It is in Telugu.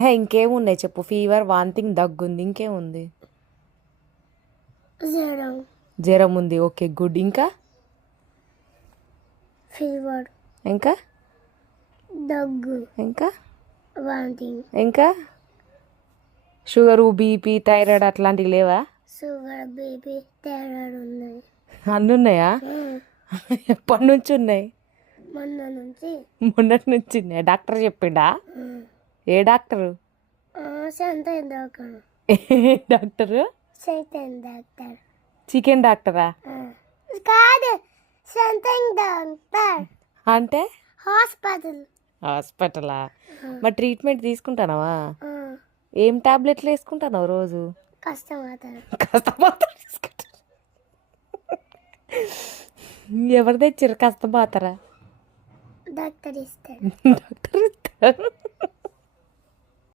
ఇంకేమున్నాయి చెప్పు? ఫీవర్, వాంతింగ్, దగ్గుంది, ఇంకేముంది? జ్వరం, జ్వరం ఉంది. Okay, good. ఇంకా ఫీవర్, ఇంకా దగ్గు, ఇంకా వాంతింగ్, ఇంకా షుగరు, బీపీ, థైరాయిడ్ అట్లాంటివి లేవా? షుగర్, బీపీ, థైరాయిడ్ ఉన్నాయి. అన్నీ ఉన్నాయా? ఎప్పటి నుంచి ఉన్నాయి? మొన్న నుంచి. మొన్నటి నుంచి ఉన్నాయి. డాక్టర్ చెప్పిండా? ఏ డాక్టరు? Center doctor. ఏ డాక్టరు? సెంటర్ డాక్టర్ చికెన్ డాక్టరా? కాదు, సెంటర్ డాక్టర్ అంటే హాస్పిటల్. హాస్పిటలా? మరి ట్రీట్మెంట్ తీసుకుంటానవా? ఏం టాబ్లెట్లు వేసుకుంటావు రోజు? కష్టమవుతారు. కష్టపోతా తీసుకుంటా. ఎవరు తెచ్చారు కష్టపోతారా? డాక్టర్ ఇస్తారు. డాక్టర్ ఇస్తారు.